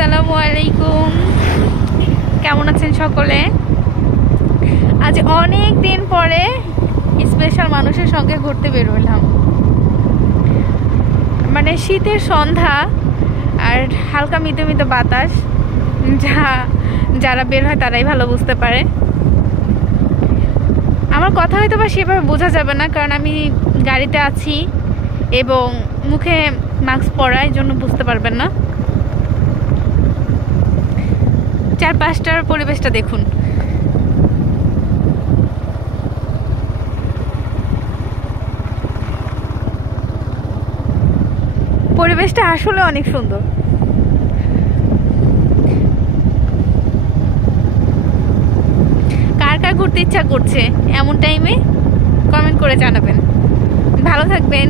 আসসালামু আলাইকুম। কেমন আছেন সকলে? আজ অনেক দিন পরে স্পেশাল মানুষের সঙ্গে ঘুরতে বেরোলাম। মানে শীতের সন্ধ্যা আর হালকা মিতে মিতে বাতাস, যারা বের হয় তারাই ভালো বুঝতে পারে। আমার কথা হয়তো বা সেভাবে বোঝা যাবে না, কারণ আমি গাড়িতে আছি এবং মুখে মাস্ক পরা, এই জন্য বুঝতে পারবেন না। চারপাশটার পরিবেশটা দেখুন। পরিবেশটা আসলে অনেক সুন্দর। কার কার ঘুরতে ইচ্ছা করছে এমন টাইমে কমেন্ট করে জানাবেন। ভালো থাকবেন।